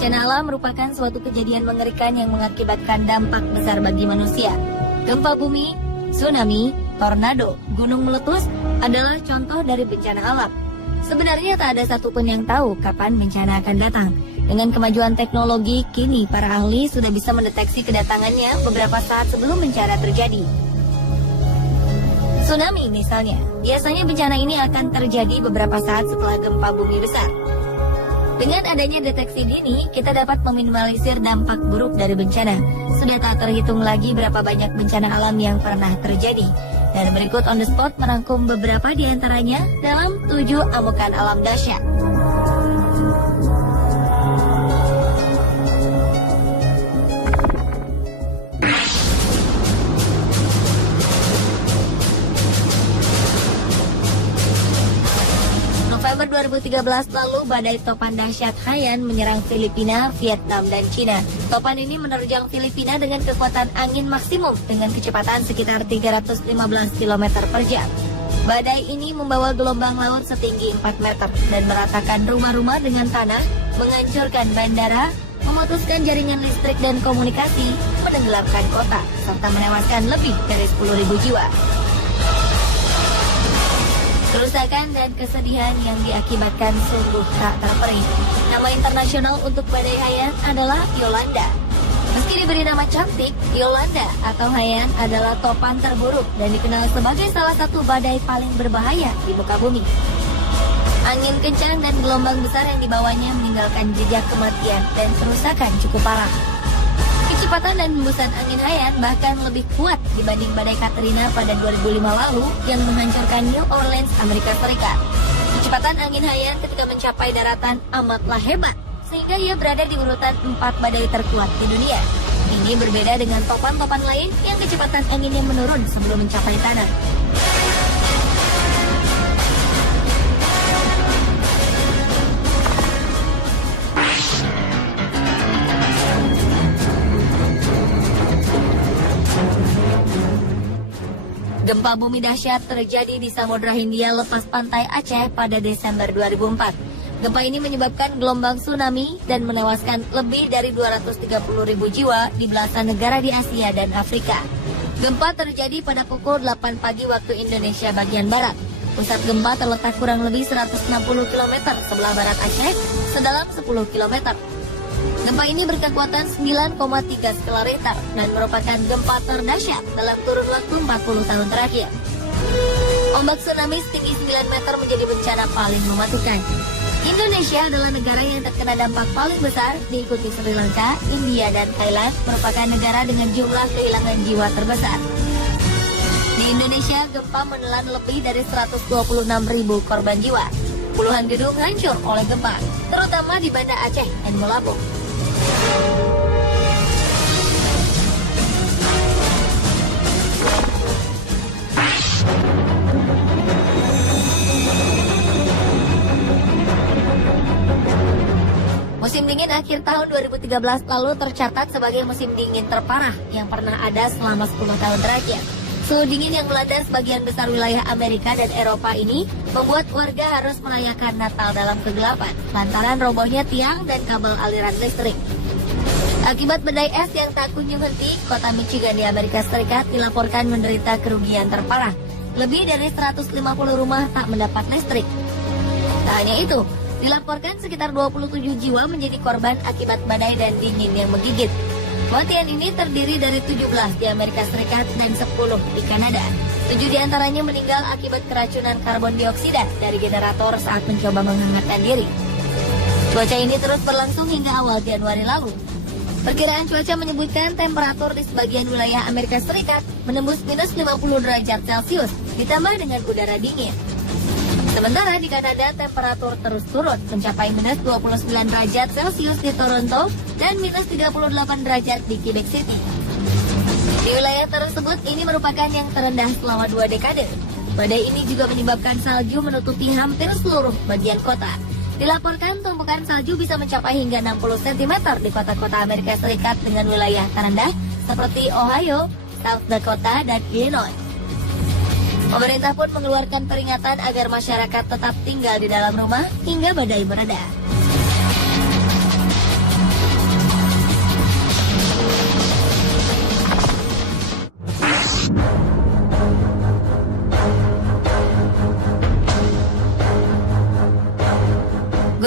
Bencana alam merupakan suatu kejadian mengerikan yang mengakibatkan dampak besar bagi manusia. Gempa bumi, tsunami, tornado, gunung meletus adalah contoh dari bencana alam. Sebenarnya tak ada satupun yang tahu kapan bencana akan datang. Dengan kemajuan teknologi, kini para ahli sudah bisa mendeteksi kedatangannya beberapa saat sebelum bencana terjadi. Tsunami misalnya, biasanya bencana ini akan terjadi beberapa saat setelah gempa bumi besar. Dengan adanya deteksi dini, kita dapat meminimalisir dampak buruk dari bencana. Sudah tak terhitung lagi berapa banyak bencana alam yang pernah terjadi. Dan berikut on the spot merangkum beberapa di antaranya dalam 7 amukan alam dahsyat. November 2013 lalu, badai topan dahsyat Haiyan menyerang Filipina, Vietnam, dan Cina. Topan ini menerjang Filipina dengan kekuatan angin maksimum dengan kecepatan sekitar 315 km per jam. Badai ini membawa gelombang laut setinggi 4 meter dan meratakan rumah-rumah dengan tanah, menghancurkan bandara, memutuskan jaringan listrik dan komunikasi, menenggelamkan kota, serta menewaskan lebih dari 10.000 jiwa. Kerusakan dan kesedihan yang diakibatkan sungguh tak terperi. Nama internasional untuk badai Haiyan adalah Yolanda. Meski diberi nama cantik, Yolanda atau Haiyan adalah topan terburuk dan dikenal sebagai salah satu badai paling berbahaya di muka bumi. Angin kencang dan gelombang besar yang dibawanya meninggalkan jejak kematian dan kerusakan cukup parah. Kecepatan dan hembusan angin Haiyan bahkan lebih kuat dibanding badai Katrina pada 2005 lalu yang menghancurkan New Orleans, Amerika Serikat. Kecepatan angin Haiyan ketika mencapai daratan amatlah hebat, sehingga ia berada di urutan 4 badai terkuat di dunia. Ini berbeda dengan topan-topan lain yang kecepatan anginnya menurun sebelum mencapai tanah. Gempa bumi dahsyat terjadi di Samudra Hindia lepas pantai Aceh pada Desember 2004. Gempa ini menyebabkan gelombang tsunami dan menewaskan lebih dari 230.000 jiwa di belasan negara di Asia dan Afrika. Gempa terjadi pada pukul 8 pagi waktu Indonesia bagian barat. Pusat gempa terletak kurang lebih 160 km sebelah barat Aceh, sedalam 10 km. Gempa ini berkekuatan 9,3 skala Richter dan merupakan gempa terdahsyat dalam kurun waktu 40 tahun terakhir. Ombak tsunami setinggi 9 meter menjadi bencana paling mematikan. Indonesia adalah negara yang terkena dampak paling besar, diikuti Sri Lanka, India, dan Thailand, merupakan negara dengan jumlah kehilangan jiwa terbesar. Di Indonesia, gempa menelan lebih dari 126.000 korban jiwa. Puluhan gedung hancur oleh gempa, terutama di Banda Aceh dan Melabu. Musim dingin akhir tahun 2013 lalu tercatat sebagai musim dingin terparah yang pernah ada selama 10 tahun terakhir. Suhu dingin yang melanda sebagian besar wilayah Amerika dan Eropa ini membuat warga harus merayakan Natal dalam kegelapan lantaran robohnya tiang dan kabel aliran listrik. Akibat badai es yang tak kunjung henti, kota Michigan di Amerika Serikat dilaporkan menderita kerugian terparah. Lebih dari 150 rumah tak mendapat listrik. Tak hanya itu, dilaporkan sekitar 27 jiwa menjadi korban akibat badai dan dingin yang menggigit. Kematian ini terdiri dari 17 di Amerika Serikat dan 10 di Kanada. 7 diantaranya meninggal akibat keracunan karbon dioksida dari generator saat mencoba menghangatkan diri. Cuaca ini terus berlangsung hingga awal Januari lalu. Perkiraan cuaca menyebutkan temperatur di sebagian wilayah Amerika Serikat menembus minus 50 derajat Celcius ditambah dengan udara dingin. Sementara di Kanada temperatur terus turun mencapai minus 29 derajat Celcius di Toronto dan minus 38 derajat di Quebec City. Di wilayah tersebut ini merupakan yang terendah selama 2 dekade. Badai ini juga menyebabkan salju menutupi hampir seluruh bagian kota. Dilaporkan tumpukan salju bisa mencapai hingga 60 cm di kota-kota Amerika Serikat dengan wilayah terendah seperti Ohio, South Dakota, dan Illinois. Pemerintah pun mengeluarkan peringatan agar masyarakat tetap tinggal di dalam rumah hingga badai mereda.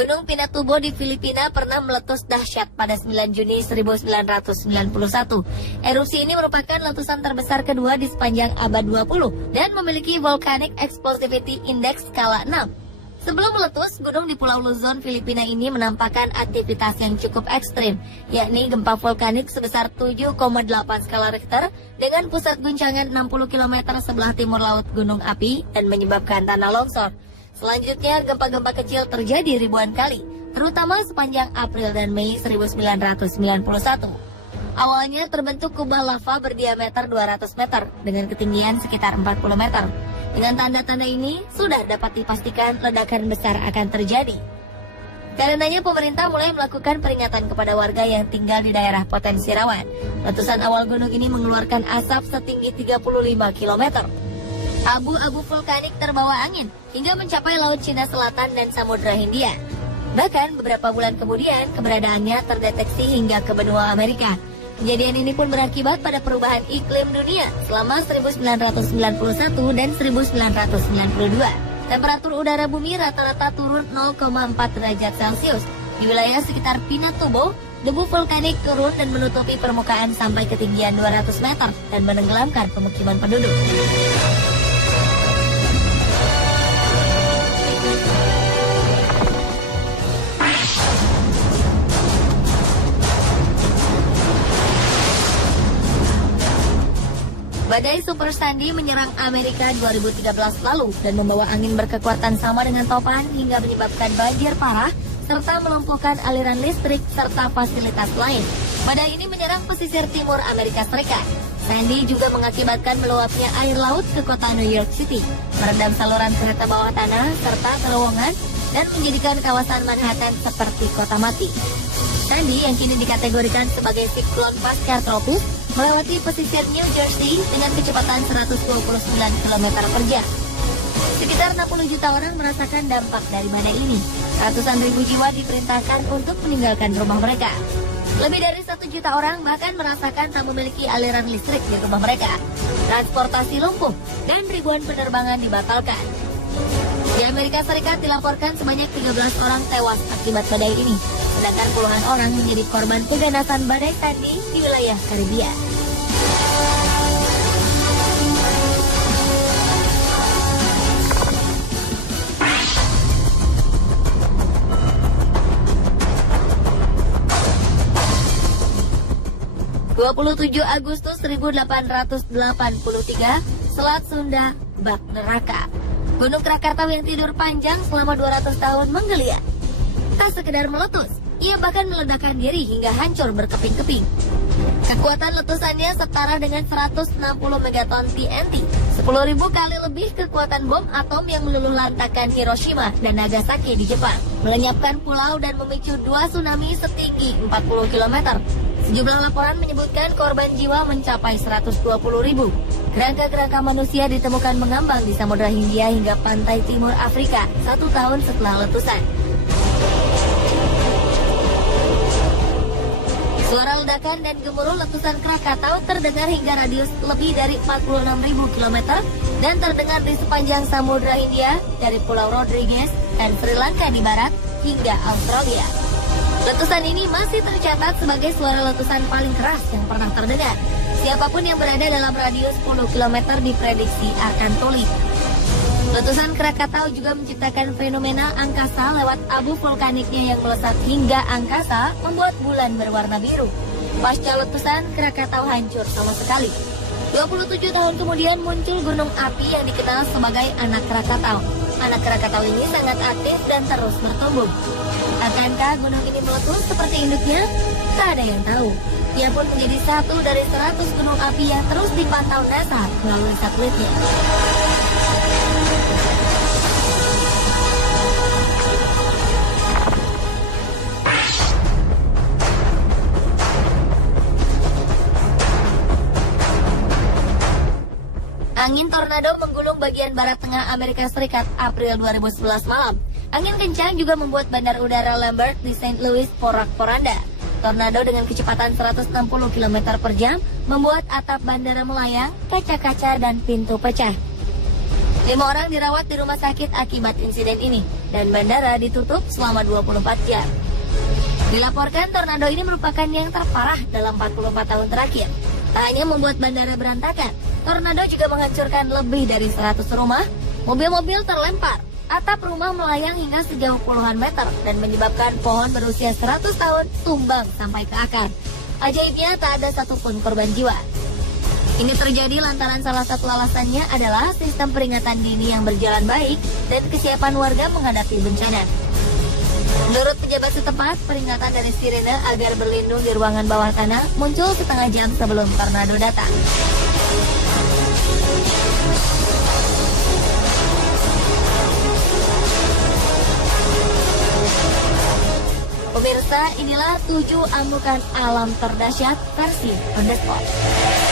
Gunung Pinatubo di Filipina pernah meletus dahsyat pada 9 Juni 1991. Erupsi ini merupakan letusan terbesar kedua di sepanjang abad 20 dan memiliki Volcanic Explosivity Index skala 6. Sebelum meletus, gunung di Pulau Luzon, Filipina ini menampakkan aktivitas yang cukup ekstrim, yakni gempa vulkanik sebesar 7,8 skala Richter dengan pusat guncangan 60 km sebelah timur laut gunung api dan menyebabkan tanah longsor. Selanjutnya, gempa-gempa kecil terjadi ribuan kali, terutama sepanjang April dan Mei 1991. Awalnya terbentuk kubah lava berdiameter 200 meter dengan ketinggian sekitar 40 meter. Dengan tanda-tanda ini, sudah dapat dipastikan ledakan besar akan terjadi. Karenanya pemerintah mulai melakukan peringatan kepada warga yang tinggal di daerah potensi rawan. Letusan awal gunung ini mengeluarkan asap setinggi 35 km. Abu-abu vulkanik terbawa angin hingga mencapai Laut Cina Selatan dan Samudra Hindia. Bahkan beberapa bulan kemudian keberadaannya terdeteksi hingga ke benua Amerika. Kejadian ini pun berakibat pada perubahan iklim dunia selama 1991 dan 1992. Temperatur udara bumi rata-rata turun 0,4 derajat Celcius. Di wilayah sekitar Pinatubo, debu vulkanik turun dan menutupi permukaan sampai ketinggian 200 meter dan menenggelamkan pemukiman penduduk. Badai Super Sandy menyerang Amerika 2013 lalu dan membawa angin berkekuatan sama dengan topan hingga menyebabkan banjir parah serta melumpuhkan aliran listrik serta fasilitas lain. Badai ini menyerang pesisir timur Amerika Serikat. Sandy juga mengakibatkan meluapnya air laut ke kota New York City, merendam saluran kereta bawah tanah serta terowongan dan menjadikan kawasan Manhattan seperti kota mati. Sandy yang kini dikategorikan sebagai siklon pasca tropis melewati pesisir New Jersey dengan kecepatan 129 km per jam. Sekitar 60 juta orang merasakan dampak dari badai ini. Ratusan ribu jiwa diperintahkan untuk meninggalkan rumah mereka. Lebih dari 1 juta orang bahkan merasakan tak memiliki aliran listrik di rumah mereka. Transportasi lumpuh dan ribuan penerbangan dibatalkan. Di Amerika Serikat dilaporkan sebanyak 13 orang tewas akibat badai ini, sedangkan puluhan orang menjadi korban keganasan badai Sandy di wilayah Karibia. (27 Agustus 1883) Selat Sunda bak neraka. Gunung Krakatau yang tidur panjang selama 200 tahun menggeliat. Tak sekedar meletus, ia bahkan meledakkan diri hingga hancur berkeping-keping. Kekuatan letusannya setara dengan 160 megaton TNT, 10.000 kali lebih kekuatan bom atom yang meluluh lantakkan Hiroshima dan Nagasaki di Jepang, melenyapkan pulau dan memicu 2 tsunami setinggi 40 km. Sejumlah laporan menyebutkan korban jiwa mencapai 120.000. Kerangka-kerangka manusia ditemukan mengambang di Samudra Hindia hingga pantai timur Afrika 1 tahun setelah letusan. Suara ledakan dan gemuruh letusan Krakatau terdengar hingga radius lebih dari 46.000 km dan terdengar di sepanjang Samudra Hindia dari Pulau Rodrigues dan Sri Lanka di barat hingga Australia. Letusan ini masih tercatat sebagai suara letusan paling keras yang pernah terdengar. Siapapun yang berada dalam radius 10 km diprediksi akan tuli. Letusan Krakatau juga menciptakan fenomena angkasa lewat abu vulkaniknya yang melesat hingga angkasa membuat bulan berwarna biru. Pasca letusan, Krakatau hancur sama sekali. 27 tahun kemudian muncul gunung api yang dikenal sebagai anak Krakatau. Anak Krakatau ini sangat aktif dan terus bertumbuh. Akankah gunung ini meletus seperti induknya? Tak ada yang tahu. Ia pun menjadi satu dari 100 gunung api yang terus dipantau NASA melalui satelitnya. Angin tornado menggulung bagian barat tengah Amerika Serikat April 2011 malam. Angin kencang juga membuat bandar udara Lambert di St. Louis porak-poranda. Tornado dengan kecepatan 160 km per jam membuat atap bandara melayang, kaca-kaca dan pintu pecah. 5 orang dirawat di rumah sakit akibat insiden ini. dan bandara ditutup selama 24 jam. Dilaporkan tornado ini merupakan yang terparah dalam 44 tahun terakhir. Tak hanya membuat bandara berantakan, tornado juga menghancurkan lebih dari 100 rumah, mobil-mobil terlempar, atap rumah melayang hingga sejauh puluhan meter dan menyebabkan pohon berusia 100 tahun tumbang sampai ke akar. Ajaibnya tak ada satupun korban jiwa. Ini terjadi lantaran salah satu alasannya adalah sistem peringatan dini yang berjalan baik dan kesiapan warga menghadapi bencana. Menurut pejabat setempat, peringatan dari sirene agar berlindung di ruangan bawah tanah muncul setengah jam sebelum tornado datang. Pemirsa, inilah 7 amukan alam terdahsyat versi On The Spot.